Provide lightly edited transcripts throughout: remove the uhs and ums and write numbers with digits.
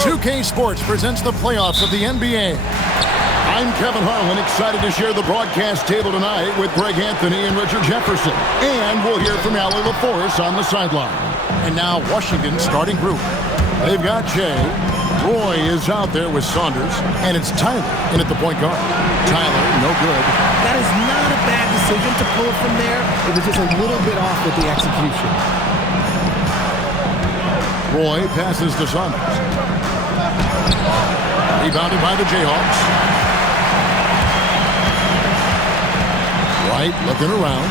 2K Sports presents the playoffs of the NBA. I'm Kevin Harlan, excited to share the broadcast table tonight with Greg Anthony and Richard Jefferson. And we'll hear from Allie LaForce on the sideline. And now Washington's starting group. They've got Jay. Roy is out there with Saunders. And it's Tyler in at the point guard. Tyler, no good. That is not a bad decision to pull it from there. It was just a little bit off with the execution. Roy passes to Saunders. Rebounded by the Jayhawks. White looking around.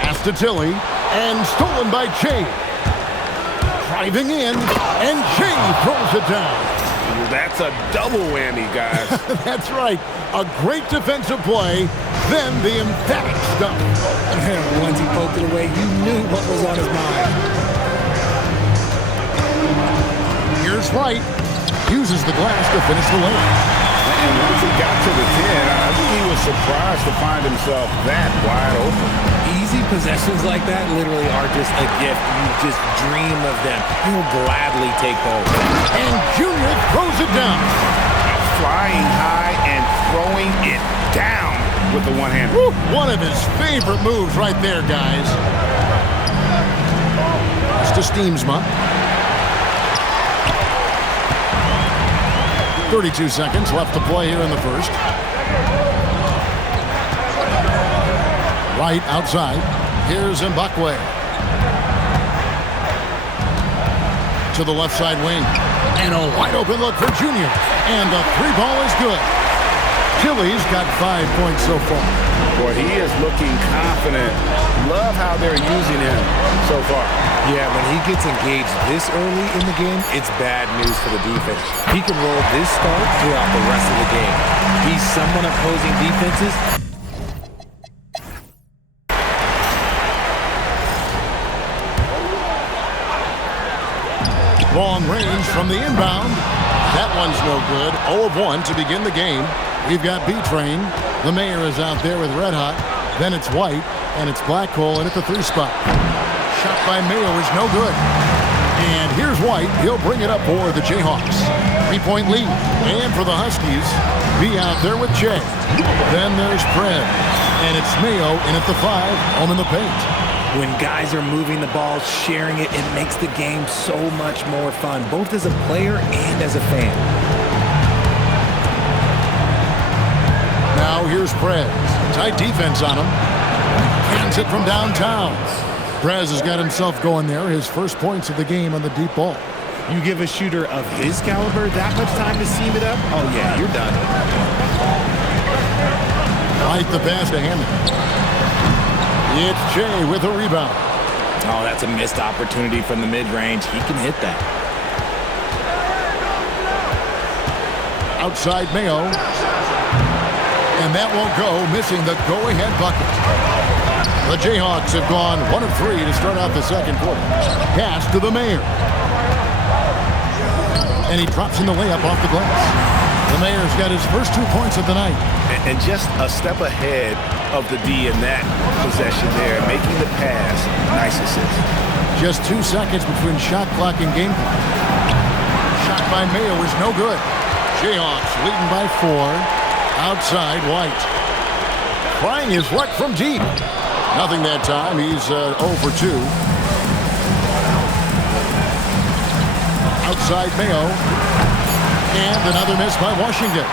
Pass to Tilly. And stolen by Jay. Driving in. And Jay throws it down. That's a double whammy, guys. That's right. A great defensive play. Then the emphatic stuff. Once he poked it away, you knew what was on his mind. Here's White. Uses the glass to finish the layup. And once he got to the 10, I think he was surprised to find himself that wide open. Easy possessions like that literally are just a gift. You just dream of them. He'll gladly take those. And Junior throws it down. Flying high and throwing it down with the one-hander. One of his favorite moves right there, guys. It's to Steamsma. 32 seconds left to play here in the first. Right outside. Here's Mbakwe. To the left side wing. And a wide open look for Junior. And the three ball is good. Tilly's got 5 points so far. Boy, he is looking confident. Love how they're using him so far. Yeah, when he gets engaged this early in the game, it's bad news for the defense. He can roll this start throughout the rest of the game. He's someone opposing defenses. Long range from the inbound. That one's no good. 0 of 1 to begin the game. We've got B-Train. The mayor is out there with Red Hot. Then it's White, and it's Blackhole in at the 3 spot. Shot by Mayo is no good. And here's White. He'll bring it up for the Jayhawks. 3-point lead. And for the Huskies, be out there with Jay. Then there's Fred. And it's Mayo in at the 5, home in the paint. When guys are moving the ball, sharing it, it makes the game so much more fun, both as a player and as a fan. Now here's Prez. Tight defense on him. Cans it from downtown. Prez has got himself going there. His first points of the game on the deep ball. You give a shooter of his caliber that much time to seam it up? Oh, yeah, you're done. Right the pass to Hammond. It's Jay with a rebound. Oh, that's a missed opportunity from the mid-range. He can hit that. Outside Mayo. And that won't go, missing the go-ahead bucket. The Jayhawks have gone 1 of 3 to start out the second quarter. Pass to the mayor. And he drops in the layup off the glass. The mayor's got his first 2 points of the night. And just a step ahead of the D in that possession there, making the pass. Nice assist. Just 2 seconds between shot clock and game clock. Shot by Mayo is no good. Jayhawks leading by 4. Outside, White. Trying his luck from deep. Nothing that time. He's 0 for 2. Outside Mayo. And another miss by Washington.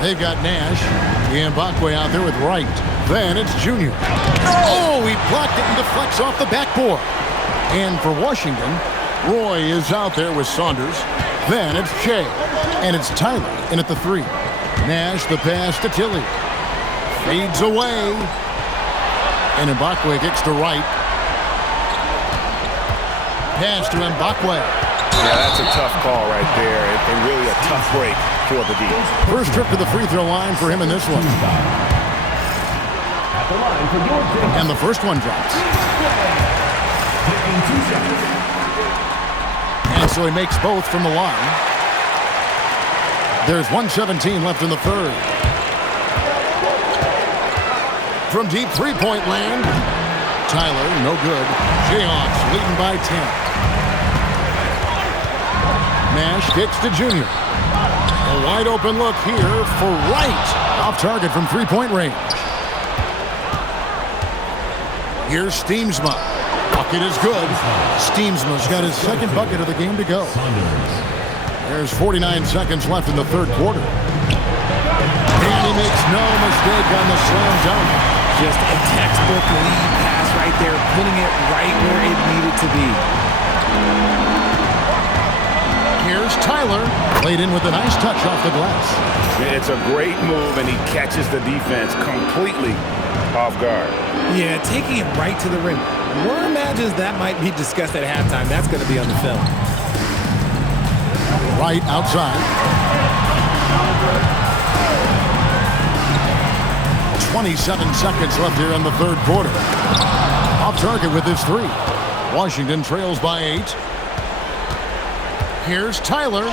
They've got Nash and Mbakwe out there with Wright. Then it's Junior. Oh, he blocked it and deflects off the backboard. And for Washington, Roy is out there with Saunders. Then it's Jay. And it's Tyler in at the 3. Nash the pass to Tilly. Fades away. And Mbakwe kicks to Wright. Pass to Mbakwe. Yeah, that's a tough call right there, and really a tough break for the D. First trip to the free throw line for him in this one. And the first one drops. so he makes both from the line. There's 1:17 left in the third. From deep three-point land, Tyler, no good. Jayhawks leading by 10. Nash kicks to Junior. A wide open look here for Wright. Off target from three-point range. Here's Steamsma. Bucket is good. Steamsma's got his second bucket of the game to go. There's 49 seconds left in the third quarter. And he makes no mistake on the slam dunk. Just a textbook lead pass right there, putting it right where it needed to be. Here's Tyler. Played in with a nice touch off the glass. It's a great move, and he catches the defense completely off guard. Yeah, taking it right to the rim. One imagines that might be discussed at halftime. That's going to be on the film. Right outside. 27 seconds left here in the third quarter. Off target with his three. Washington trails by 8. Here's Tyler.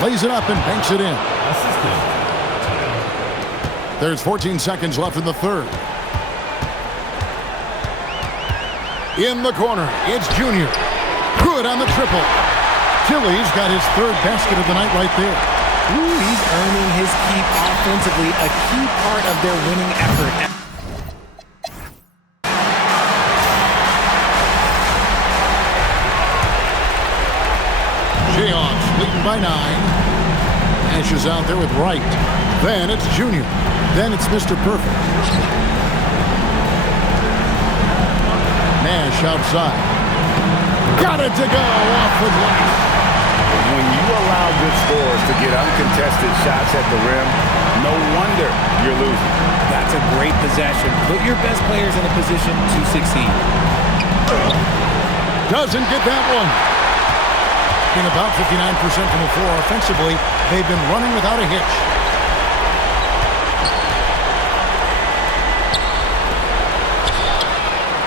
Plays it up and banks it in. There's 14 seconds left in the third. In the corner, it's Junior. Good on the triple. Tilly's got his third basket of the night right there. Ooh, he's earning his keep offensively, a key part of their winning effort. Jayhawks leading by 9. Nash is out there with Wright. Then it's Junior. Then it's Mr. Perfect. Nash outside. Got it to go off the glass. When you allow good scores to get uncontested shots at the rim, no wonder you're losing. That's a great possession. Put your best players in a position to succeed. Doesn't get that one. Being about 59% from the floor offensively, they've been running without a hitch.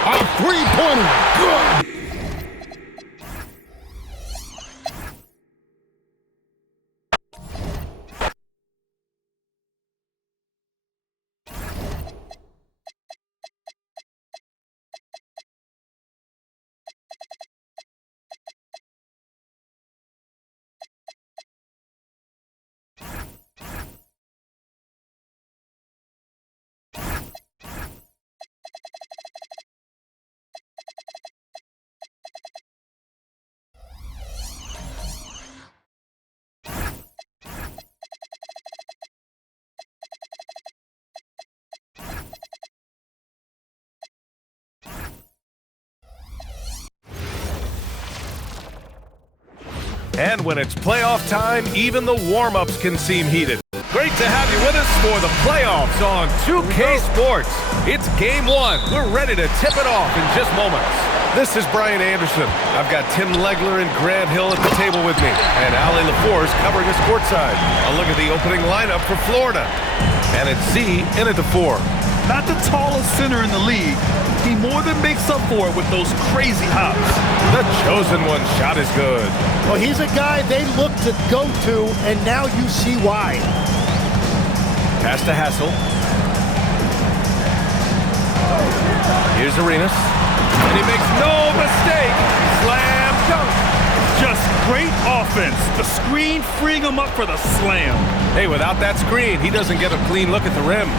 A three-pointer. Good. And when it's playoff time, even the warm-ups can seem heated. Great to have you with us for the playoffs on 2K Sports. It's Game 1. We're ready to tip it off in just moments. This is Brian Anderson. I've got Tim Legler and Grant Hill at the table with me, and Allie LaForce covering us courtside. A look at the opening lineup for Florida. And it's Z in at the 4. Not the tallest center in the league, he more than makes up for it with those crazy hops. The chosen one shot is good. Well, he's a guy they look to go to, and now you see why. Pass to Hassel. Here's Arenas. And he makes no mistake. Slam dunk. Just great offense. The screen freeing him up for the slam. Hey, without that screen, he doesn't get a clean look at the rim.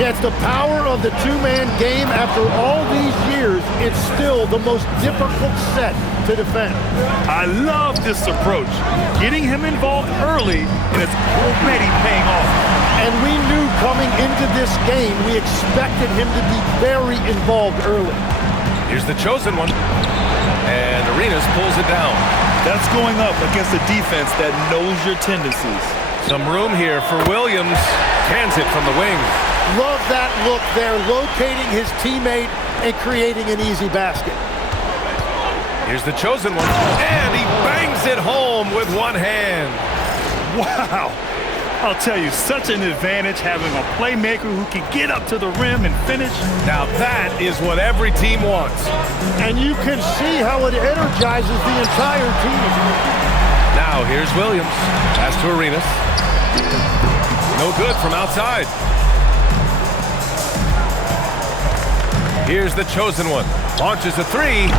Yeah, it's the power of the two-man game. After all these years, it's still the most difficult set to defend. I love this approach. Getting him involved early, and it's already paying off. And we knew coming into this game, we expected him to be very involved early. Here's the chosen one. And Arenas pulls it down. That's going up against a defense that knows your tendencies. Some room here for Williams. Cans it from the wing. Love that look there, locating his teammate and creating an easy basket. Here's the chosen one. And he bangs it home with one hand. Wow. I'll tell you, such an advantage having a playmaker who can get up to the rim and finish. Now that is what every team wants. And you can see how it energizes the entire team. Now here's Williams. Pass to Arenas. No good from outside. Here's the chosen one. Launches a three.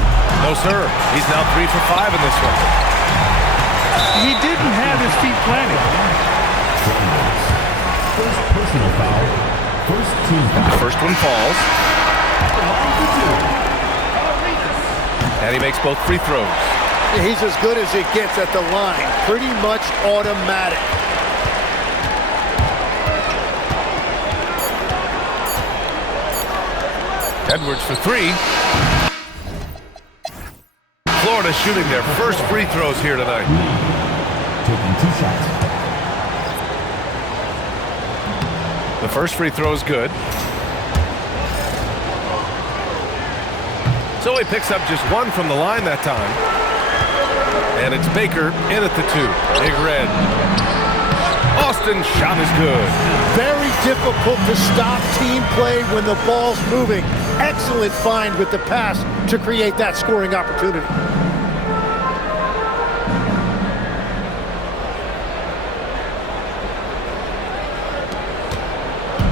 No, sir. He's now 3 for 5 in this one. He didn't have his feet planted. First personal foul. First team foul. First one falls. And he makes both free throws. He's as good as it gets at the line. Pretty much automatic. Edwards for three. Florida shooting their first free throws here tonight. Taking 2 shots. The first free throw is good. So he picks up just one from the line that time. And it's Baker in at the 2. Big Red. Austin's shot is good. Very difficult to stop team play when the ball's moving. Excellent find with the pass to create that scoring opportunity.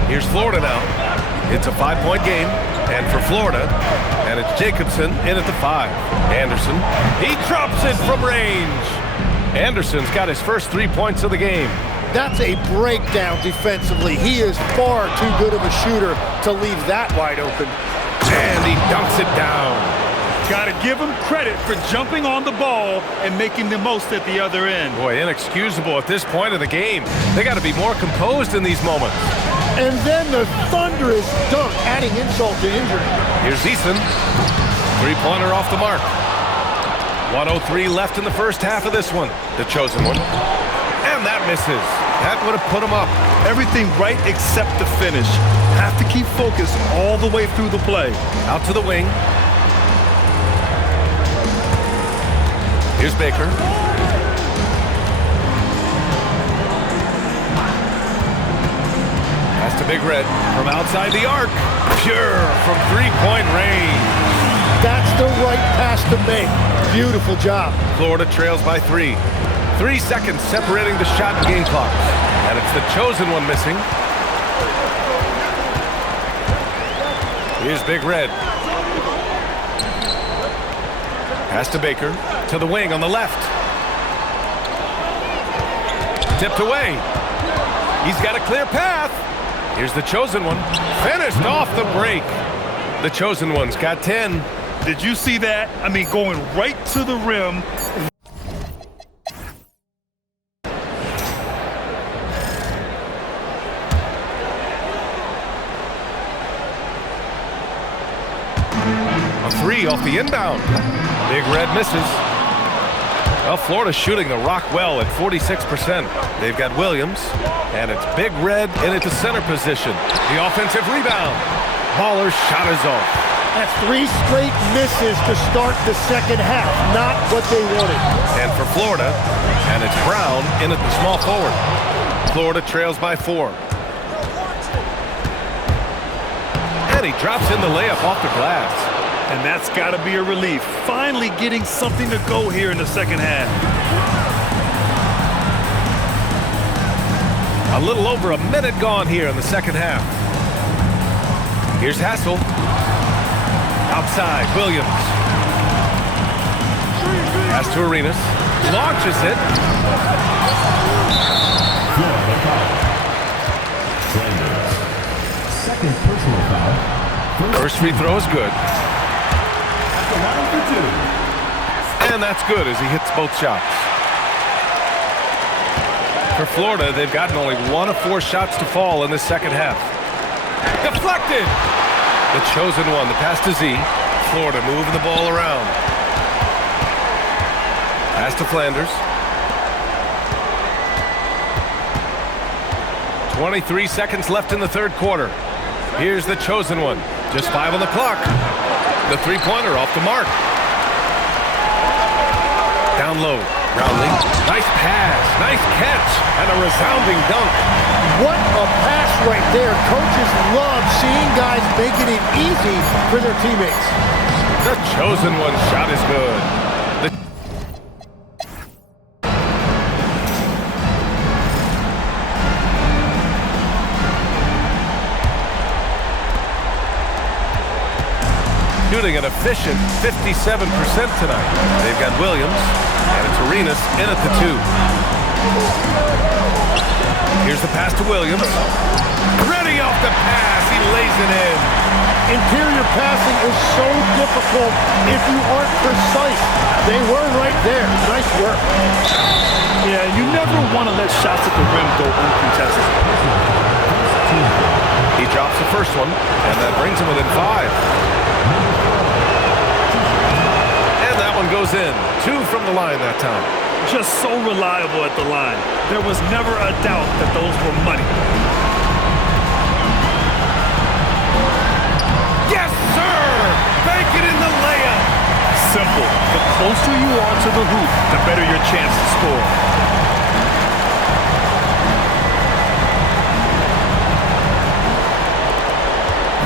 Here's Florida now. It's a 5-point game. And for Florida, and it's Jacobson in at the 5. Anderson, he drops it from range. Anderson's got his first 3 points of the game. That's a breakdown defensively. He is far too good of a shooter to leave that wide open. And he dunks it down. Got to give him credit for jumping on the ball and making the most at the other end. Boy, inexcusable at this point of the game. They got to be more composed in these moments. And then the thunderous dunk, adding insult to injury. Here's Eason. 3-pointer off the mark. 1:03 left in the first half of this one. The chosen one. And that misses. That would have put him up. Everything right except the finish. Have to keep focused all the way through the play. Out to the wing. Here's Baker. Pass to Big Red from outside the arc. Pure from 3-point range. That's the right pass to make. Beautiful job. Florida trails by 3. 3 seconds separating the shot and game clock. And it's the chosen one missing. Here's Big Red. Pass to Baker. To the wing on the left. Tipped away. He's got a clear path. Here's the chosen one. Finished off the break. The chosen one's got 10. Did you see that? I mean, going right to the rim. A 3 off the inbound. Big Red misses. Well, Florida's shooting the rock well at 46%. They've got Williams, and it's Big Red in at the center position. The offensive rebound. Baller's shot is off. That's 3 straight misses to start the second half. Not what they wanted. And for Florida, and it's Brown in at the small forward. Florida trails by 4. And he drops in the layup off the glass. And that's got to be a relief. Finally getting something to go here in the second half. A little over a minute gone here in the second half. Here's Hassel. Outside, Williams. Pass to Arenas. Launches it. Florida foul. Flanders. Second personal foul. First free throw is good. At the line for 2. And that's good as he hits both shots. For Florida, they've gotten only 1 of 4 shots to fall in the second half. Deflected! The chosen one, the pass to Z. Florida moving the ball around. Pass to Flanders. 23 seconds left in the third quarter. Here's the chosen one. Just 5 on the clock. The 3-pointer off the mark. Down low. Brownlee, nice pass, nice catch, and a resounding dunk. What a pass right there. Coaches love seeing guys making it easy for their teammates. The chosen one shot is good. Shooting an efficient 57% tonight. They've got Williams, and it's Arenas in at the 2. Here's the pass to Williams. Ready off the pass, he lays it in. Interior passing is so difficult if you aren't precise. They were right there. Nice work. Yeah, you never want to let shots at the rim go uncontested. He drops the first one, and that brings him within 5. And that one goes in. 2 from the line that time. Just so reliable at the line. There was never a doubt that those were money. Yes, sir! Bank it in the layup. Simple. The closer you are to the hoop, the better your chance to score.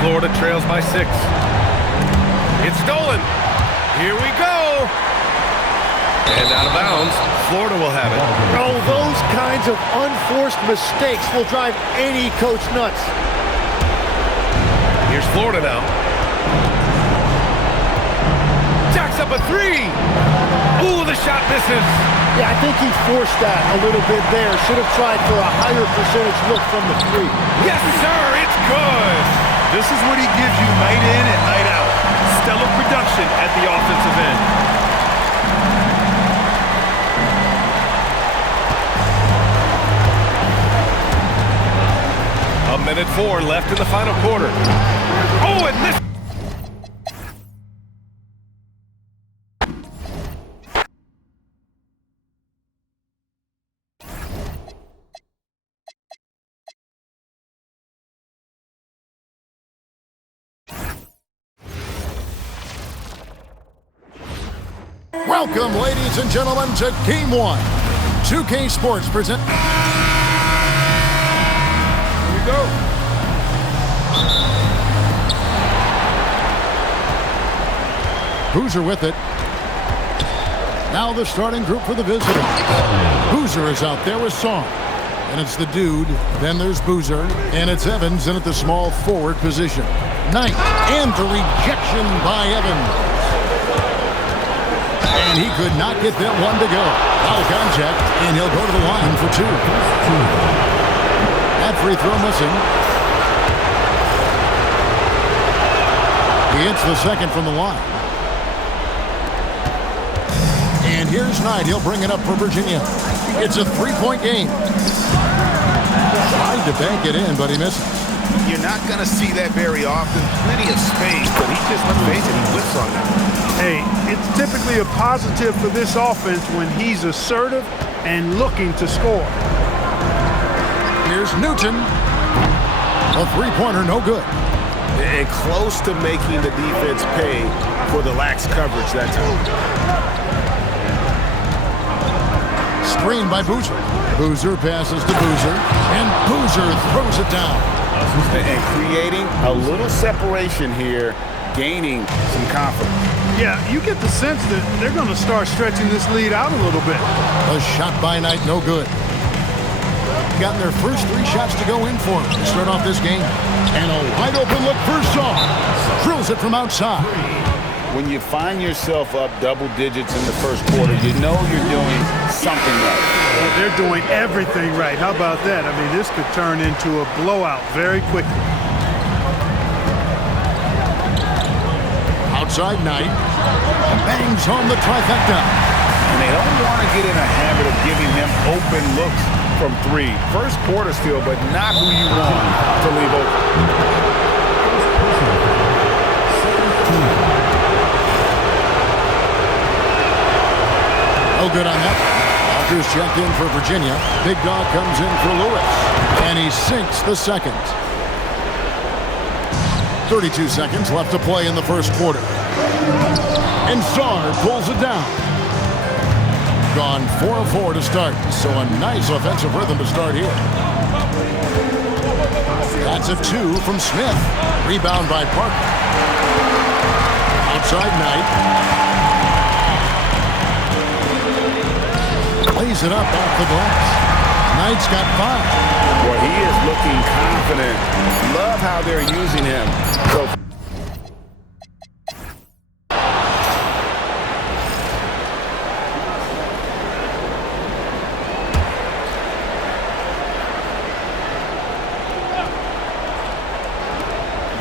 Florida trails by 6. It's stolen. Here we go. And out of bounds. Florida will have it. Oh, those kinds of unforced mistakes will drive any coach nuts. Here's Florida now. Jacks up a 3. Ooh, the shot misses. Yeah, I think he forced that a little bit there. Should have tried for a higher percentage look from the 3. Yes, sir. It's good. This is what he gives you night in and night out. Stellar production at the offensive end. A minute 4 left in the final quarter. Oh, and this... Welcome, ladies and gentlemen, to Game 1. 2K Sports present... Here we go. Boozer with it. Now the starting group for the visitors. Boozer is out there with Song. And it's the dude, then there's Boozer, and it's Evans in at the small forward position. Knight, and the rejection by Evans. And he could not get that one to go. Out of contact, and he'll go to the line for 2. That free throw missing. He hits the second from the line. And here's Knight. He'll bring it up for Virginia. It's a 3-point game. Tried to bank it in, but he misses. You're not going to see that very often. Plenty of space, but he just, let's face it, he whips on that. Hey, it's typically a positive for this offense when he's assertive and looking to score. Here's Newton. A 3-pointer, no good. And close to making the defense pay for the lax coverage that time. Screen by Boozer. Boozer passes to Boozer, and Boozer throws it down. And creating a little separation here, gaining some confidence. Yeah, you get the sense that they're going to start stretching this lead out a little bit. A shot by Knight, no good. Gotten their first 3 shots to go in for him to start off this game. And a wide open look for Song. Drills it from outside. When you find yourself up double digits in the first quarter, you know you're doing something right. Well, they're doing everything right. How about that? I mean, this could turn into a blowout very quickly. Outside Knight. Bangs home the trifecta. And they don't want to get in a habit of giving him open looks from 3. First quarter still, but not who you want to leave open. No good on that. Walker's checked in for Virginia. Big Dog comes in for Lewis. And he sinks the second. 32 seconds left to play in the first quarter. And Sard pulls it down. gone 4 of 4 to start, so a nice offensive rhythm to start here. That's a 2 from Smith. Rebound by Parker. Outside Knight. Lays it up off the glass. Knight's got 5. Boy, he is looking confident. Love how they're using him. So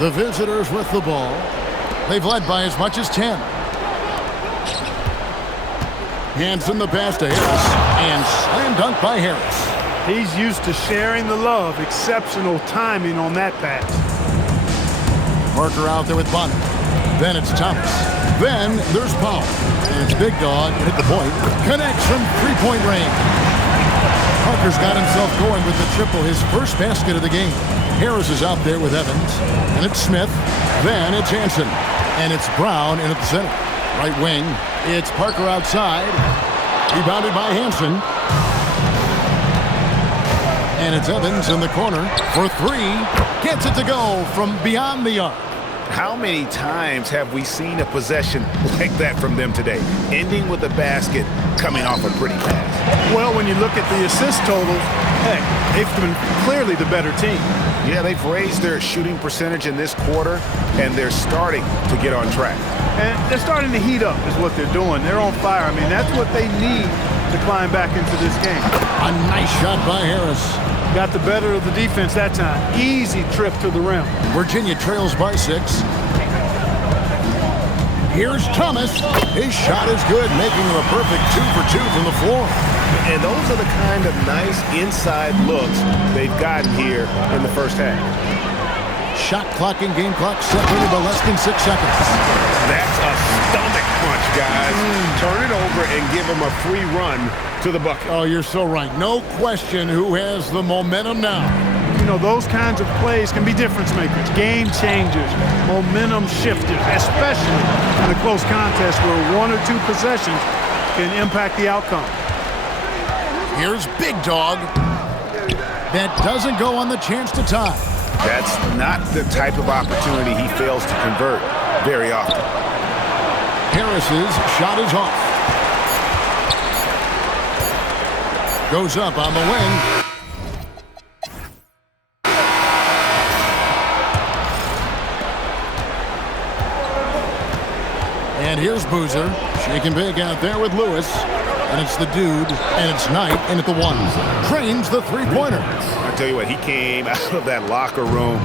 the visitors with the ball. They've led by as much as 10. Hanson the pass to Harris, and slam dunk by Harris. He's used to sharing the love. Exceptional timing on that pass. Parker out there with Bonner. Then it's Thomas. Then there's Powell. And it's Big Dog hit the point. Connects from three-point range. Parker's got himself going with the triple, his first basket of the game. Harris is out there with Evans. And it's Smith. Then it's Hanson. And it's Brown in at the center. Right wing. It's Parker outside. Rebounded by Hanson. And it's Evans in the corner for 3. Gets it to go from beyond the arc. how many times have we seen a possession like that from them today? Ending with a basket, coming off a pretty pass. Well, when you look at the assist totals, hey, they've been clearly the better team. Yeah, they've raised their shooting percentage in this quarter, and they're starting to get on track. And they're starting to heat up is what they're doing. They're on fire. I mean, that's what they need to climb back into this game. A nice shot by Harris. Got the better of the defense that time. Easy trip to the rim. Virginia trails by 6. Here's Thomas. His shot is good, making him a perfect 2 for 2 from the floor. And those are the kind of nice inside looks they've gotten here in the first half. Shot clock and game clock separated by less than 6 seconds. That's a stomach punch, guys. Turn it over and give them a free run to the bucket. Oh, you're so right. No question who has the momentum now. You know, those kinds of plays can be difference makers, game changers, momentum shifters, especially in a close contest where 1 or 2 possessions can impact the outcome. Here's Big Dog. That doesn't go on the chance to tie. That's not the type of opportunity he fails to convert very often. Harris's shot is off. Goes up on the wing. And here's Boozer, shaking big out there with Lewis. And it's the dude, and it's Knight in at the 1. Trains the three-pointer. I tell you what, he came out of that locker room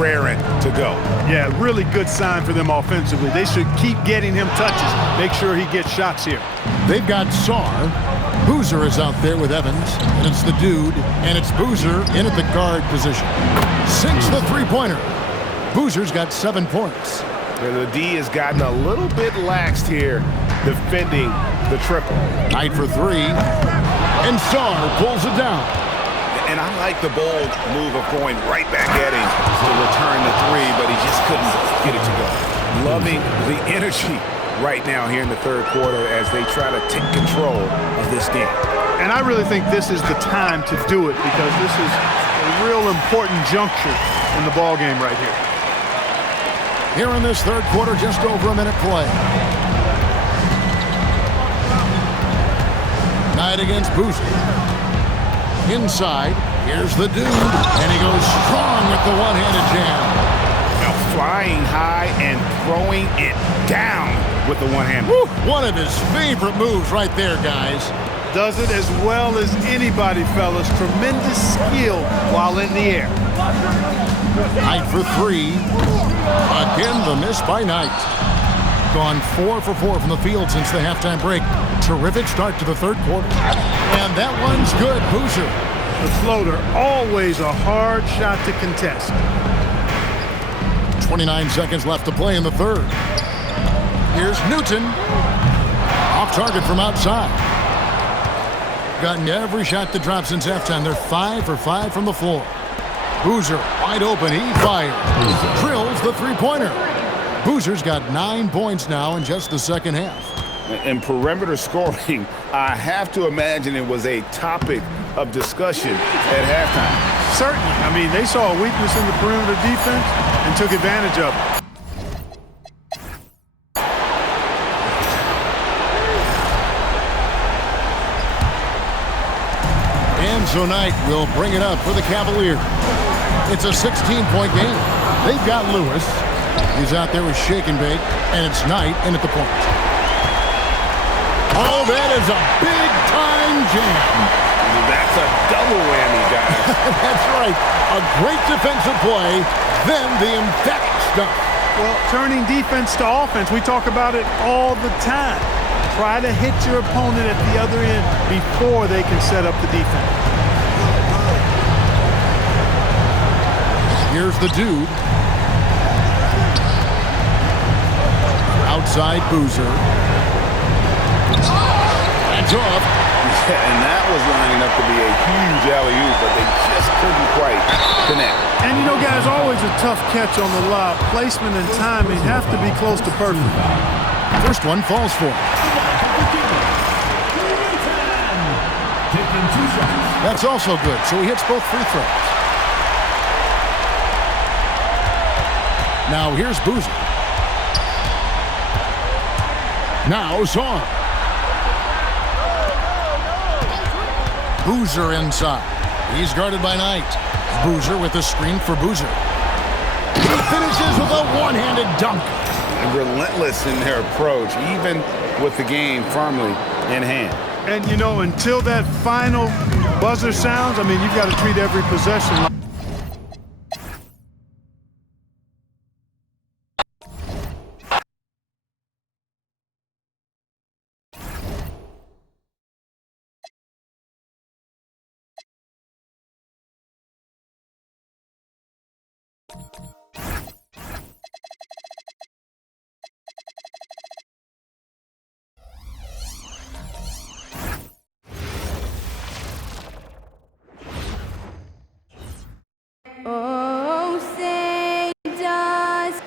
raring to go. Yeah, really good sign for them offensively. They should keep getting him touches. Make sure he gets shots here. They've got Sarr. Boozer is out there with Evans, and it's the dude, and it's Boozer in at the guard position. Sinks the three-pointer. Boozer's got 7 points. And the D has gotten a little bit laxed here defending the triple. Knight for 3, and Sarr pulls it down. And I like the bold move of going right back at him to return the 3, but he just couldn't get it to go. Loving the energy right now here in the third quarter as they try to take control of this game. And I really think this is the time to do it because this is a real important juncture in the ball game right here. Here in this third quarter, just over a minute play. Knight against Boozer. Inside, here's the dude, and he goes strong with the one-handed jam. Now flying high and throwing it down with the one hand. Woo, one of his favorite moves right there, guys. Does it as well as anybody, fellas. Tremendous skill while in the air. Knight for 3. Again, the miss by Knight. Gone 4 for 4 from the field since the halftime break. Terrific start to the third quarter. And that one's good, Boozer. The floater, always a hard shot to contest. 29 seconds left to play in the third. Here's Newton. Off target from outside. Gotten every shot that dropped since halftime. They're 5 for 5 from the floor. Boozer wide open. He fires. Drills the three-pointer. Boozer's got 9 points now in just the second half. And perimeter scoring, I have to imagine it was a topic of discussion at halftime. Certainly. I mean, they saw a weakness in the perimeter defense and took advantage of it. Enzo Knight will bring it up for the Cavaliers. It's a 16-point game. They've got Lewis. He's out there with shake and bake, and it's Knight in at the point. Oh, that is a big-time jam. That's a double whammy, guys. That's right. A great defensive play, then the emphatic stuff. Well, turning defense to offense, we talk about it all the time. Try to hit your opponent at the other end before they can set up the defense. Here's the dude. Outside Boozer. That's off. Yeah, and that was lining up to be a huge alley-oop, but they just couldn't quite connect. And you know, guys, always a tough catch on the lob. Placement and timing have to be close to perfect. First one falls for him. Taking 2 shots. That's also good, so he hits both free throws. Now here's Boozer. Now Zorn. Boozer inside. He's guarded by Knight. Boozer with the screen for Boozer. He finishes with a one-handed dunk. And relentless in their approach, even with the game firmly in hand. And, you know, until that final buzzer sounds, I mean, you've got to treat every possession like Oh, say does.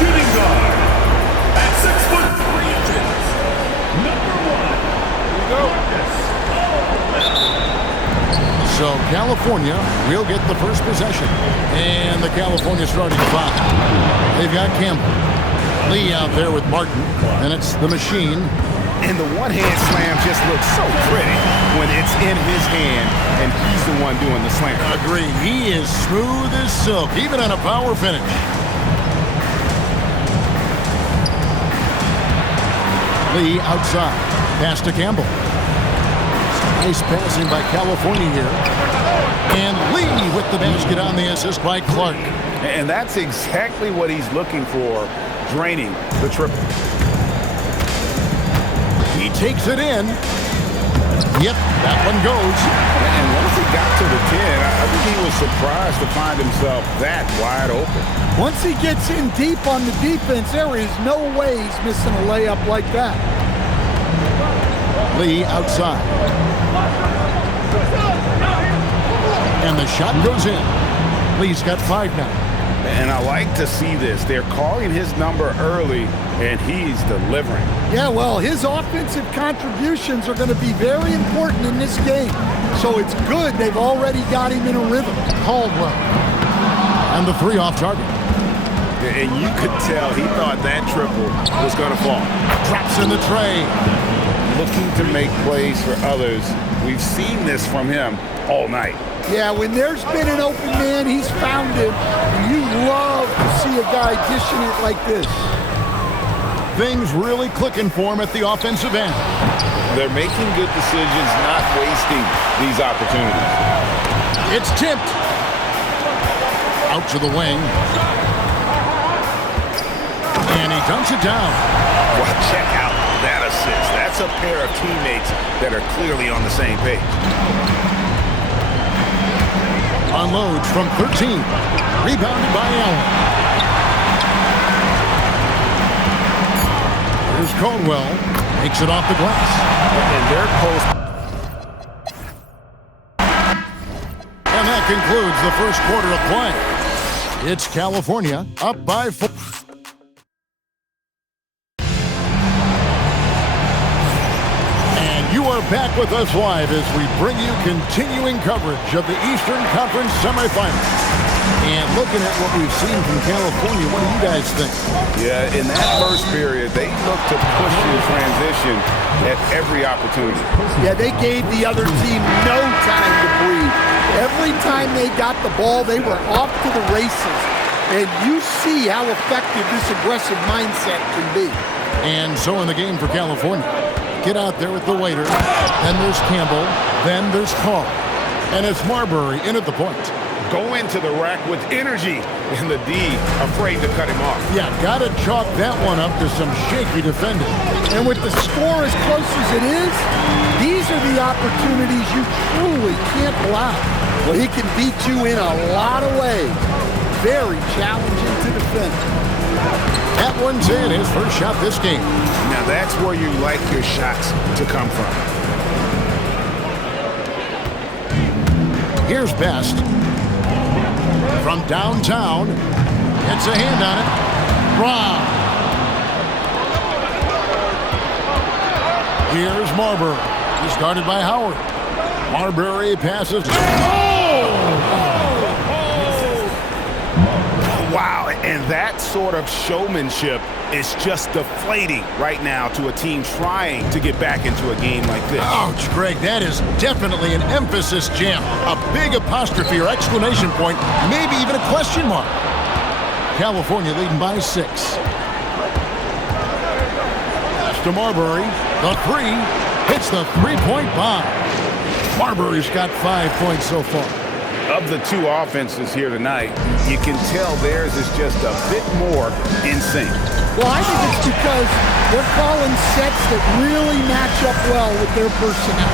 Shooting guard at 6'3" number 1. So California will get the first possession. And the California starting five. They've got Campbell. Lee out there with Martin. And it's the machine. And the one-hand slam just looks so pretty when it's in his hand and he's the one doing the slam. Agreed. He is smooth as silk, even on a power finish. Lee outside. Pass to Campbell. Nice passing by California here. And Lee with the basket on the assist by Clark. And that's exactly what he's looking for, draining the triple. He takes it in. Yep, that one goes. And once he got to the 10, I think he was surprised to find himself that wide open. Once he gets in deep on the defense, there is no way he's missing a layup like that. Lee outside. And the shot goes in. Lee's got 5 now. And I like to see this. They're calling his number early, and he's delivering. Yeah, well, his offensive contributions are going to be very important in this game. So it's good they've already got him in a rhythm. Caldwell. And the 3 off target. And you could tell he thought that triple was going to fall. Drops in the tray. Looking to make plays for others. We've seen this from him all night. Yeah, when there's been an open man, he's found him. And you love to see a guy dishing it like this. Things really clicking for him at the offensive end. They're making good decisions, not wasting these opportunities. It's tipped. Out to the wing. And he dunks it down. Well, check out that assist. That's a pair of teammates that are clearly on the same page. Unloads from 13. Rebounded by Allen. Here's Caldwell. Makes it off the glass. And they're post. And that concludes the first quarter of play. It's California up by 4. And you are back with us live as we bring you continuing coverage of the Eastern Conference semifinals. And looking at what we've seen from California, what do you guys think? Yeah, in that first period, they looked to push in transition at every opportunity. Yeah, they gave the other team no time to breathe. Every time they got the ball, they were off to the races. And you see how effective this aggressive mindset can be. And so in the game for California, get out there with the waiter. Then there's Campbell. Then there's Carr. And it's Marbury in at the point. Go into the rack with energy, and the D afraid to cut him off. Yeah, gotta chalk that one up to some shaky defending. And with the score as close as it is, these are the opportunities you truly can't allow. Well, he can beat you in a lot of ways. Very challenging to defend. That one's in, his first shot this game. Now that's where you like your shots to come from. Here's Best. From downtown, gets a hand on it. Rob. Here's Marbury. He's guarded by Howard. Marbury passes. Wow, and that sort of showmanship is just deflating right now to a team trying to get back into a game like this. Ouch, Greg, that is definitely an emphasis jam. A big apostrophe or exclamation point, maybe even a question mark. California leading by 6. Pass to Marbury. The 3 hits the three-point bomb. Marbury's got 5 points so far. Of the two offenses here tonight, you can tell theirs is just a bit more in sync. Well, I think it's because they're calling sets that really match up well with their personnel.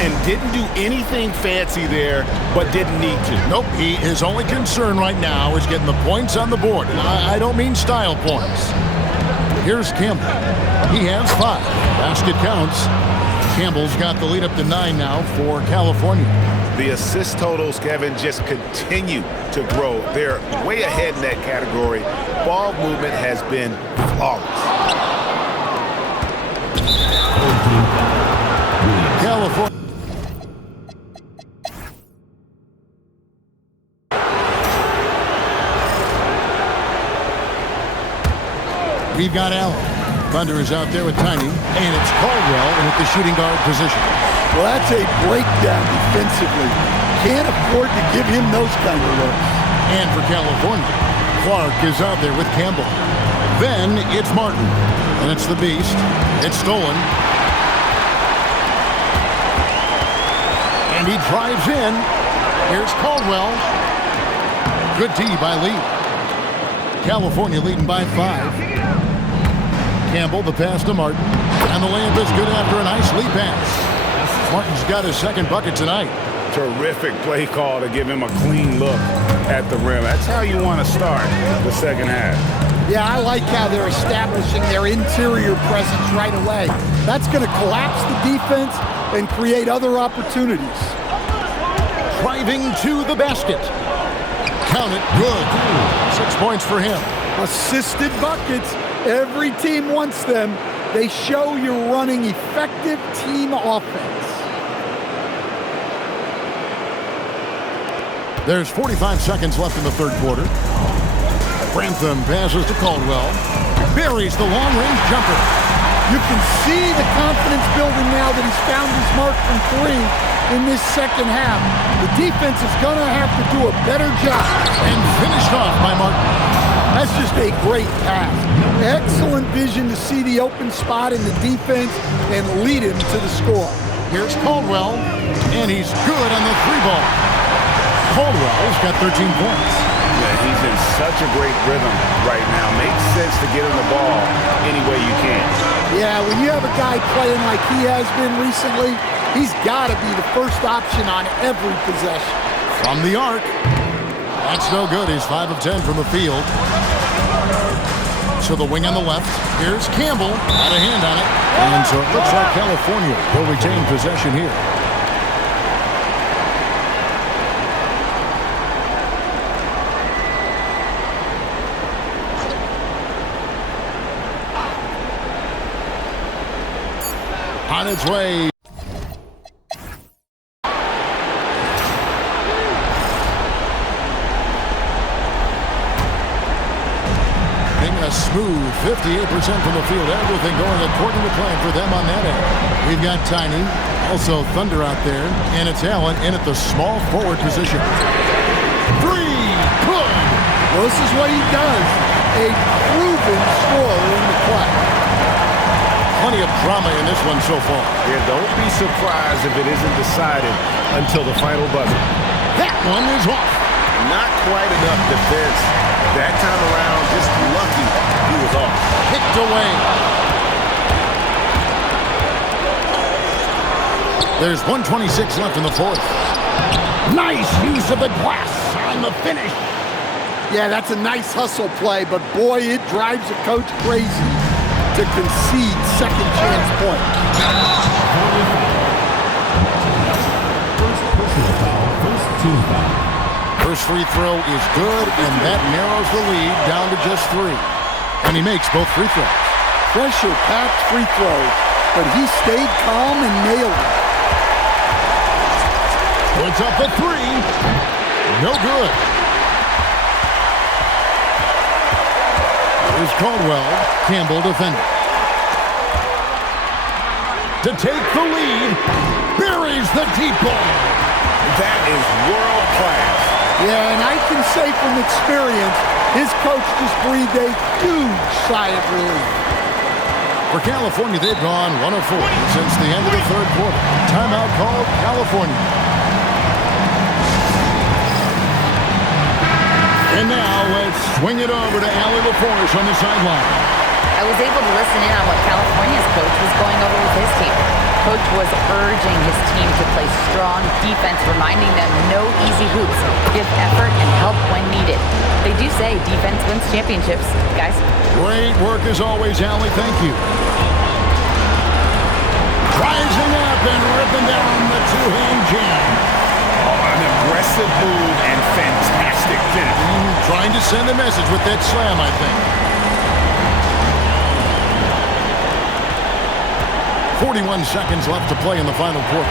And didn't do anything fancy there, but didn't need to. Nope, his only concern right now is getting the points on the board. And I don't mean style points. Here's Campbell. He has 5. Basket counts. Campbell's got the lead up to 9 now for California. The assist totals, Kevin, just continue to grow. They're way ahead in that category. Ball movement has been flawless. California. We've got Allen. Thunder is out there with Tiny, and it's Caldwell in at the shooting guard position. Well, that's a breakdown defensively. Can't afford to give him those kind of looks. And for California, Clark is out there with Campbell. Then it's Martin, and it's the Beast. It's stolen. And he drives in. Here's Caldwell. Good D by Lee. California leading by 5. Campbell, the pass to Martin. And the layup is good after a nice lead pass. Martin's got his second bucket tonight. Terrific play call to give him a clean look at the rim. That's how you want to start the second half. Yeah, I like how they're establishing their interior presence right away. That's going to collapse the defense and create other opportunities. Driving to the basket. Count it, good. 6 points for him. Assisted buckets. Every team wants them. They show you're running effective team offense. There's 45 seconds left in the third quarter. Grantham passes to Caldwell. Buries the long-range jumper. You can see the confidence building now that he's found his mark from 3. in this second half. The defense is going to have to do a better job. And finished off by Martin. That's just a great pass. Excellent vision to see the open spot in the defense and lead him to the score. Here's Caldwell, and he's good on the 3-ball. Caldwell's got 13 points. Yeah, he's in such a great rhythm right now. Makes sense to get him the ball any way you can. Yeah, when you have a guy playing like he has been recently, he's got to be the first option on every possession. From the arc. That's no good. He's 5 of 10 from the field. To the wing on the left. Here's Campbell. Got a hand on it. And so it looks like California will retain possession here. On its way. A smooth 58% from the field. Everything going according to plan for them on that end. We've got Tiny, also Thunder out there, and it's Allen in at the small forward position. 3, good! Well, this is what he does. A proven scorer in the play. Plenty of drama in this one so far. Yeah, don't be surprised if it isn't decided until the final buzzer. That one is off. Not quite enough defense. That time around, just lucky he was off. Kicked away. There's 1:26 left in the fourth. Nice use of the glass on the finish. Yeah, that's a nice hustle play, but boy, it drives a coach crazy to concede second chance point. First personal foul, first team foul. First free throw is good, and that narrows the lead down to just 3. And he makes both free throws. Pressure-packed free throws, but he stayed calm and nailed it. Puts up a 3. No good. Here's Caldwell. Campbell defending. To take the lead. Buries the deep ball. That is world class. Yeah, and I can say from experience, his coach just breathed a huge sigh of relief. For California, they've gone 1 of 4 since the end of the third quarter. Timeout called California. And now let's swing it over to Allie LaForge on the sideline. I was able to listen in on what California's coach was going over with his team. Coach was urging his team to play strong defense, reminding them no easy hoops, give effort, and help when needed. They do say defense wins championships, guys. Great work as always, Allie. Thank you. Rising up and ripping down the two-hand jam. Oh, an aggressive move and fantastic finish. Trying to send a message with that slam, I think. 41 seconds left to play in the final quarter.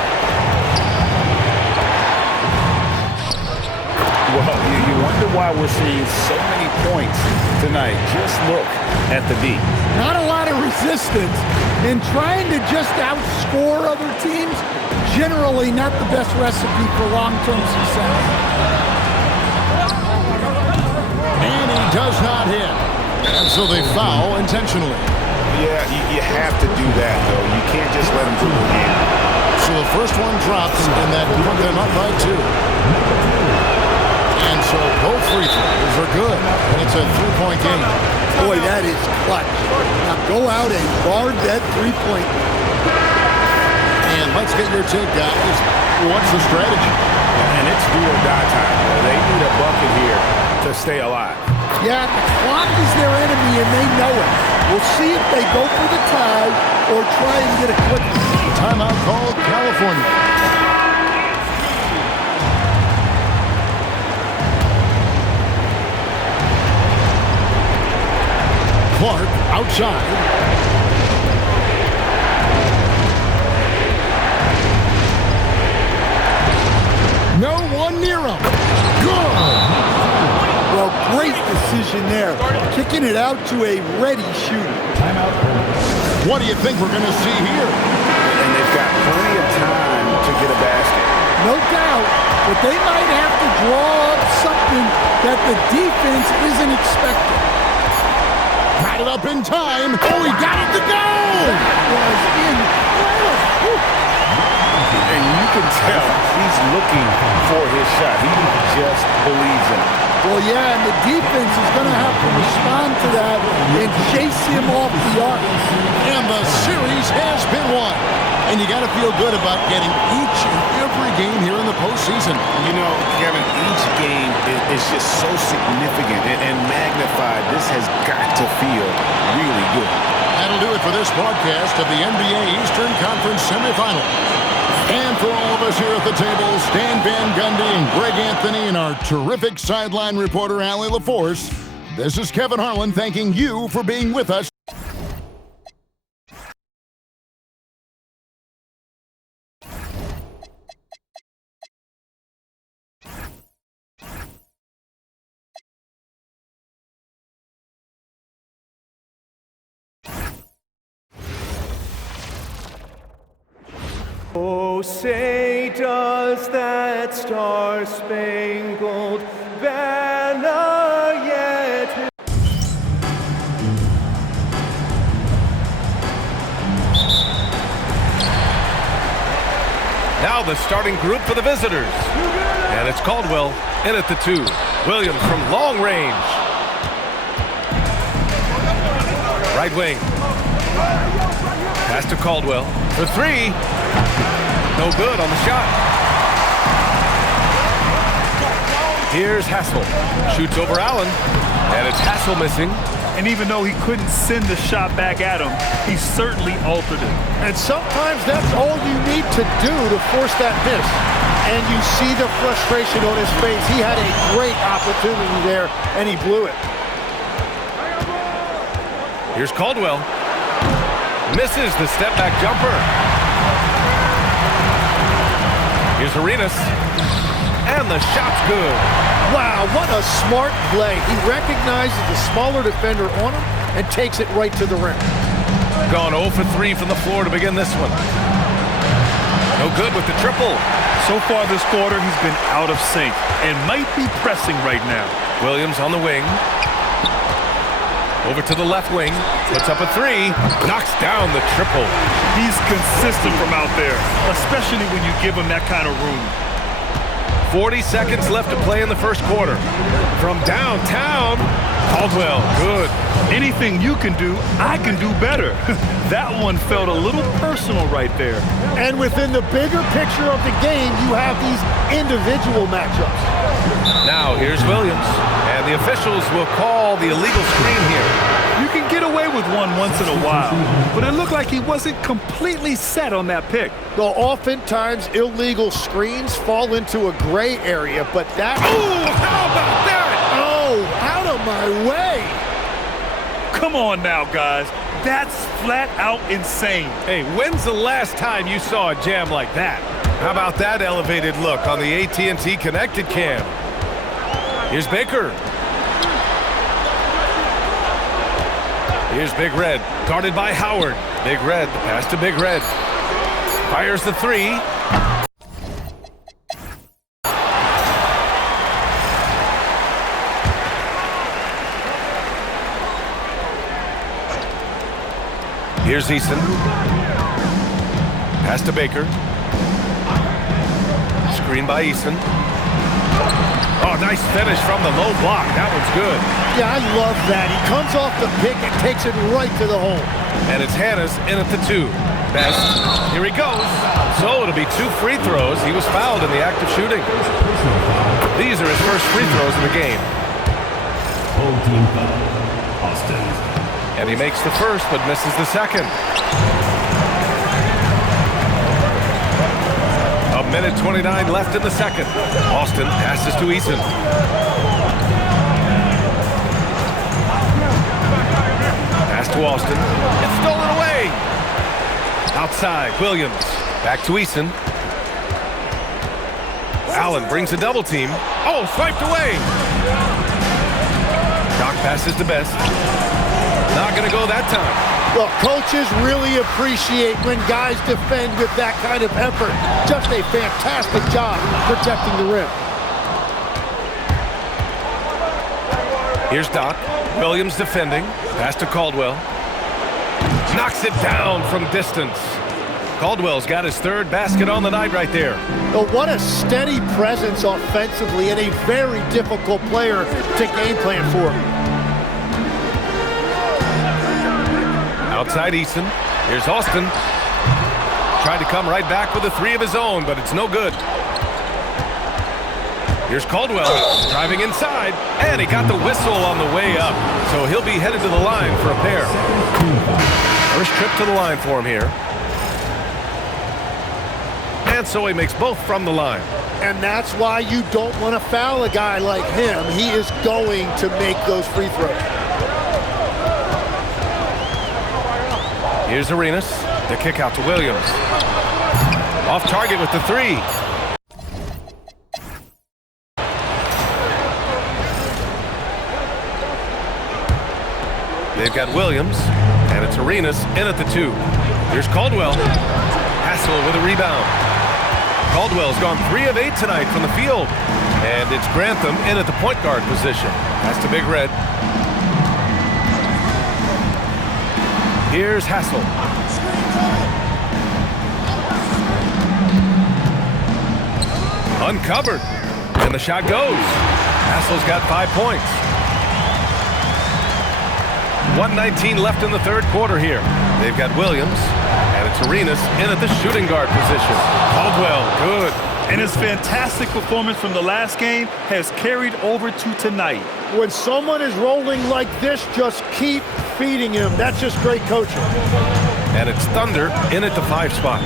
Well, you wonder why we're seeing so many points tonight. Just look at the D. Not a lot of resistance, and trying to just outscore other teams, generally not the best recipe for long-term success. And he does not hit. And so they foul intentionally. Yeah, you have to do that, though. You can't just let them dribble again. So the first one drops, and that put them up by 2. And so both free throws are good, and it's a 3-point game. Boy, that is clutch. Now go out and guard that 3-point. And let's get your take, guys. What's the strategy? And it's do or die time. They need a bucket here to stay alive. Yeah, the clock is their enemy, and they know it. We'll see if they go for the tie or try and get a quick timeout called California. Clark outside. No one near him. Good. Well, great decision there. Kicking it out to a ready shooter. Timeout. What do you think we're going to see here? And they've got plenty of time to to get a basket. No doubt, but they might have to draw up something that the defense isn't expecting. Got it up in time. Oh, he got it to go! That was incredible. And you can tell he's looking for his shot. He just believes in it. Well, yeah, and the defense is going to have to respond to that and chase him off the arc. And the series has been won. And you got to feel good about getting each and every game here in the postseason. You know, Kevin, each game is just so significant and magnified. This has got to feel really good. That'll do it for this broadcast of the NBA Eastern Conference Semifinals. And for all of us here at the table, Stan Van Gundy and Greg Anthony and our terrific sideline reporter, Allie LaForce, this is Kevin Harlan thanking you for being with us. Oh, say does that star-spangled banner yet... Now the starting group for the visitors. And it's Caldwell in at the 2. Williams from long range. Right wing. Pass to Caldwell. For 3. No good on the shot. Here's Hassel. Shoots over Allen. And it's Hassel missing. And even though he couldn't send the shot back at him, he certainly altered it. And sometimes that's all you need to do to force that miss. And you see the frustration on his face. He had a great opportunity there, and he blew it. Here's Caldwell. Misses the step-back jumper. Here's Arenas. And the shot's good. Wow, what a smart play. He recognizes the smaller defender on him and takes it right to the rim. Gone 0 for 3 from the floor to begin this one. No good with the triple. So far this quarter, he's been out of sync and might be pressing right now. Williams on the wing. Over to the left wing. Puts up a 3. Knocks down the triple. He's consistent from out there, especially when you give him that kind of room. 40 seconds left to play in the first quarter. From downtown, Caldwell, good. Anything you can do, I can do better. That one felt a little personal right there. And within the bigger picture of the game, you have these individual matchups. Now here's Williams, and the officials will call the illegal screen here. You can get away with one once in a while, but it looked like he wasn't completely set on that pick. Well, oftentimes illegal screens fall into a gray area, but that... Oh, how about that? Oh, out of my way! Come on now, guys. That's flat out insane. Hey, when's the last time you saw a jam like that? How about that elevated look on the AT&T Connected Cam? Here's Baker. Here's Big Red, guarded by Howard. Big Red, the pass to Big Red. Fires the 3. Here's Eason. Pass to Baker. Screen by Eason. Oh, nice finish from the low block. That one's good. Yeah, I love that. He comes off the pick and takes it right to the hole. And it's Hannes in at the 2. Best. Here he goes. So it'll be 2 free throws. He was fouled in the act of shooting. These are his first free throws in the game. Full team foul. Austin. And he makes the first, but misses the second. A minute 29 left in the second. Austin passes to Eason. Pass to Austin. It's stolen away. Outside, Williams. Back to Eason. Allen brings a double team. Oh, swiped away. Doc passes to Best. Not going to go that time. Well, coaches really appreciate when guys defend with that kind of effort. Just a fantastic job protecting the rim. Here's Doc. Williams defending. Pass to Caldwell. Knocks it down from distance. Caldwell's got his third basket on the night right there. Oh, what a steady presence offensively and a very difficult player to game plan for. Outside Easton. Here's Austin. Tried to come right back with a three of his own, but it's no good. Here's Caldwell driving inside, and he got the whistle on the way up. So he'll be headed to the line for a pair. First trip to the line for him here. And so he makes both from the line. And that's why you don't want to foul a guy like him. He is going to make those free throws. Here's Arenas. The kick out to Williams. Off target with the three. They've got Williams, and it's Arenas in at the two. Here's Caldwell. Hassel with a rebound. Caldwell's gone 3 of 8 tonight from the field. And it's Grantham in at the point guard position. That's to Big Red. Here's Hassel. Uncovered. And the shot goes. Hassel's got 5 points. 1:19 left in the third quarter here. They've got Williams, and it's Arenas in at the shooting guard position. Caldwell, good. And his fantastic performance from the last game has carried over to tonight. When someone is rolling like this, just keep feeding him. That's just great coaching. And it's Thunder in at the 5 spot.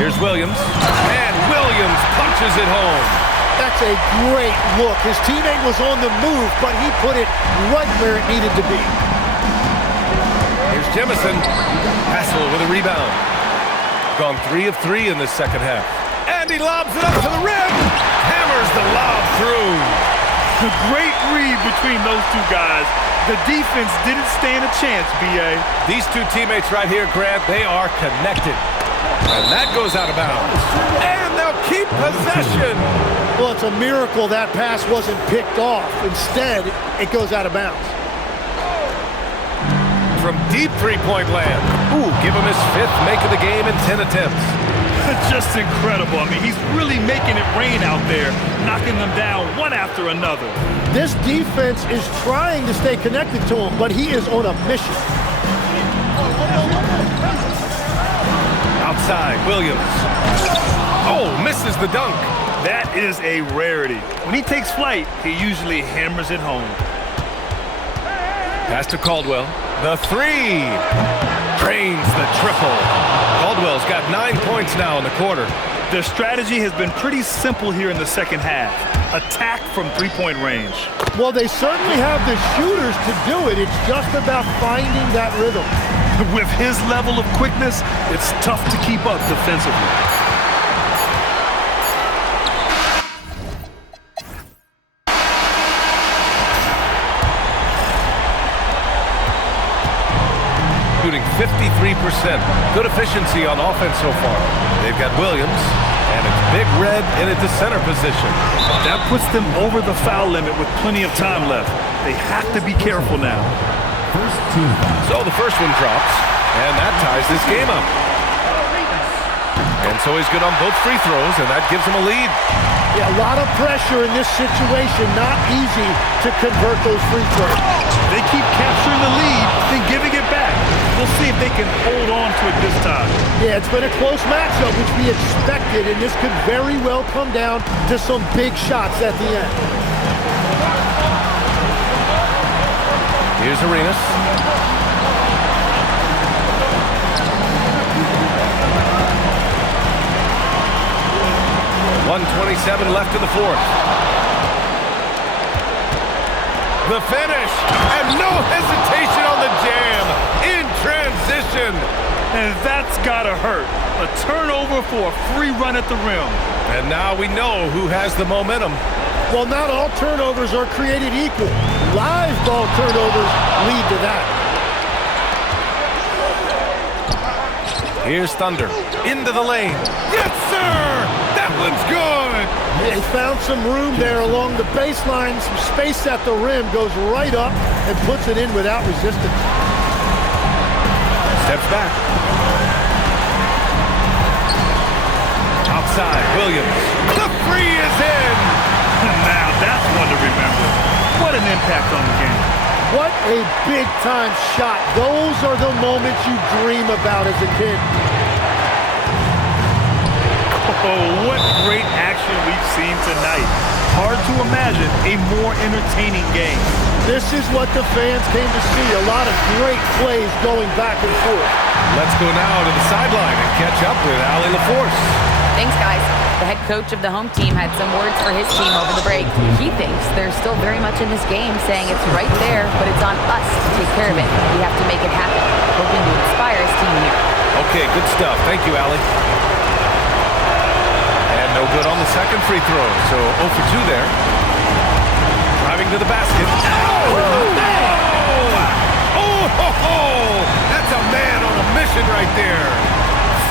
Here's Williams, and Williams punches it home. That's a great look. His teammate was on the move, but he put it right where it needed to be. Here's Jemison. Hassel with a rebound. Gone 3 of 3 in this second half. And he lobs it up to the rim. Hammers the lob through. A great read between those two guys. The defense didn't stand a chance, B.A. These two teammates right here, Grant, they are connected. And that goes out of bounds. And they'll keep possession. Well, it's a miracle that pass wasn't picked off. Instead, it goes out of bounds. From deep three-point land. Ooh, give him his 5th make of the game in 10 attempts. Just incredible. I mean, he's really making it rain out there, knocking them down one after another. This defense is trying to stay connected to him, but he is on a mission. Outside, Williams. Oh, misses the dunk. That is a rarity. When he takes flight, he usually hammers it home. Pass to Caldwell. The 3. Drains the triple. Caldwell's got 9 points now in the quarter. Their strategy has been pretty simple here in the second half. Attack from three-point range. Well, they certainly have the shooters to do it. It's just about finding that rhythm. With his level of quickness, it's tough to keep up defensively. Shooting 53%. Good efficiency on offense so far. They've got Williams, and it's Big Red in at the center position. That puts them over the foul limit with plenty of time left. They have to be careful now. So the first one drops, and that ties this game up. And so he's good on both free throws, and that gives him a lead. Yeah, a lot of pressure in this situation. Not easy to convert those free throws. They keep capturing the lead, then giving it back. We'll see if they can hold on to it this time. Yeah, it's been a close matchup, which we expected, and this could very well come down to some big shots at the end. Here's Arenas. .127 left in the fourth. The finish, and no hesitation on the jam in transition. And that's gotta hurt. A turnover for a free run at the rim. And now we know who has the momentum. Well, not all turnovers are created equal. Live ball turnovers lead to that. Here's Thunder. Into the lane. Yes, sir! That one's good! They found some room there along the baseline. Some space at the rim. Goes right up and puts it in without resistance. Steps back. Outside, Williams. The three is in! Now that's one to remember. What an impact on the game. What a big-time shot. Those are the moments you dream about as a kid. Oh, what great action we've seen tonight. Hard to imagine a more entertaining game. This is what the fans came to see. A lot of great plays going back and forth. Let's go now to the sideline and catch up with Allie LaForce. Thanks, guys. The head coach of the home team had some words for his team over the break. He thinks they're still very much in this game, saying it's right there, but it's on us to take care of it. We have to make it happen, hoping to inspire his team here. Okay, good stuff. Thank you, Allie. And no good on the second free throw, so 0 for 2 there. Driving to the basket. Oh, man! Oh, that's a man on a mission right there.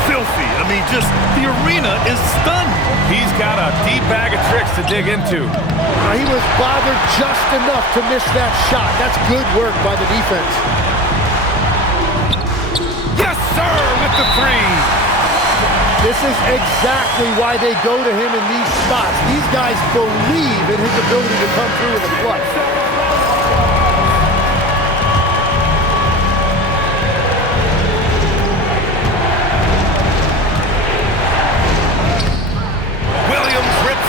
Filthy. I mean, just the arena is stunned. He's got a deep bag of tricks to dig into. He was bothered just enough to miss that shot. That's good work by the defense. Yes, sir, with the three. This is exactly why they go to him in these spots. These guys believe in his ability to come through in the clutch.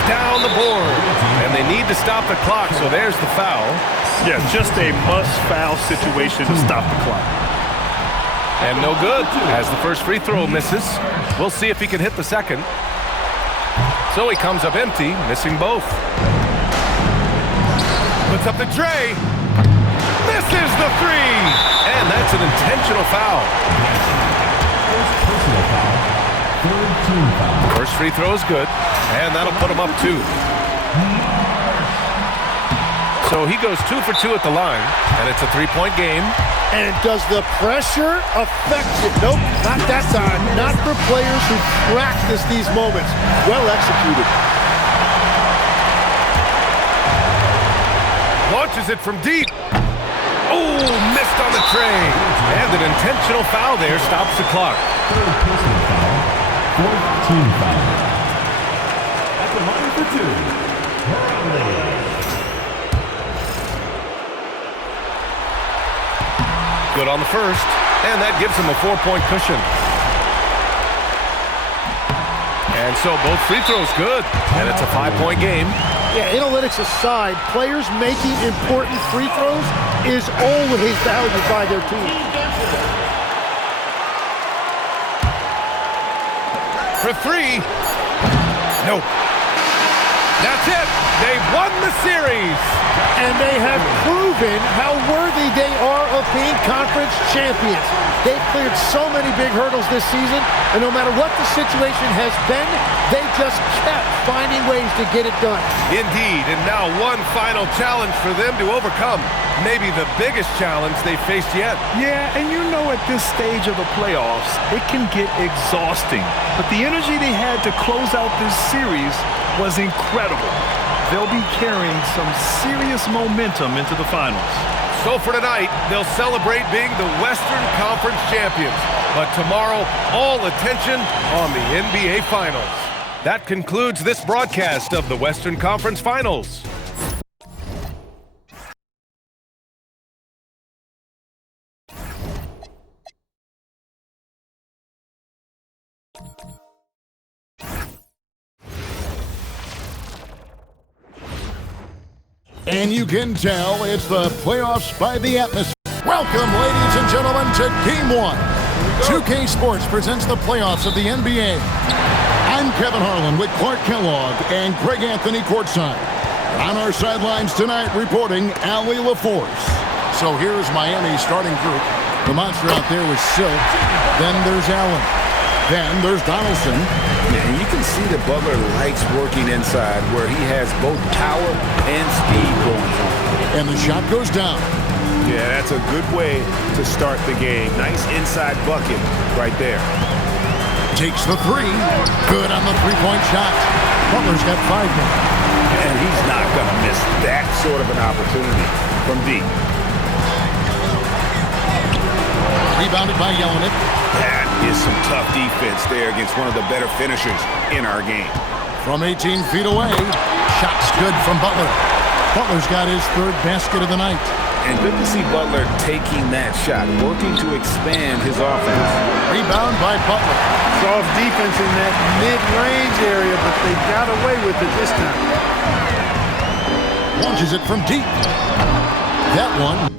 Down the board, and they need to stop the clock, so there's the foul. Yeah, just a must-foul situation to stop the clock. And no good, as the first free throw misses. We'll see if he can hit the second. So he comes up empty, missing both. Puts up the tray. Misses the three! And that's an intentional foul. Personal foul. Third team foul. First free throw is good, and that'll put him up 2. So he goes 2 for 2 at the line, and it's a 3-point game. And does the pressure affect it? Nope, not that time. Not for players who practice these moments. Well executed. Launches it from deep. Oh, missed on the tray. And an intentional foul there stops the clock. Third personal foul. Fourth team foul. At the line for 2. Bradley. Good on the first, and that gives him a 4-point cushion. And so both free throws good, and it's a 5-point game. Yeah, analytics aside, players making important free throws is always valued by their team. For 3. Nope. That's it. They've won the series. And they have proven how worthy they are of being conference champions. They've cleared so many big hurdles this season, and no matter what the situation has been, they just kept finding ways to get it done. Indeed, and now one final challenge for them to overcome. Maybe the biggest challenge they've faced yet. Yeah, and you know at this stage of the playoffs, it can get exhausting. But the energy they had to close out this series was incredible. They'll be carrying some serious momentum into the finals. So for tonight, they'll celebrate being the Western Conference champions. But tomorrow, all attention on the NBA Finals. That concludes this broadcast of the Western Conference Finals. And you can tell it's the playoffs by the atmosphere. Welcome, ladies and gentlemen, to Game 1. 2K Sports presents the playoffs of the NBA. I'm Kevin Harlan with Clark Kellogg and Greg Anthony courtside. On our sidelines tonight, reporting Allie LaForce. So here's Miami's starting group. The monster out there was Silk. Then there's Allen. Then there's Donaldson. And you can see that Butler likes working inside where he has both power and speed going for him. And the shot goes down. Yeah, that's a good way to start the game. Nice inside bucket right there. takes the three. Good on the three-point shot. Butler's got 5 now. And he's not going to miss that sort of an opportunity from deep. Rebounded by Jelinek. That is some tough defense there against one of the better finishers in our game. From 18 feet away, shot's good from Butler. Butler's got his 3rd basket of the night. And good to see Butler taking that shot, working to expand his offense. Rebound by Butler. Soft defense in that mid-range area, but they got away with it this time. Launches it from deep. That one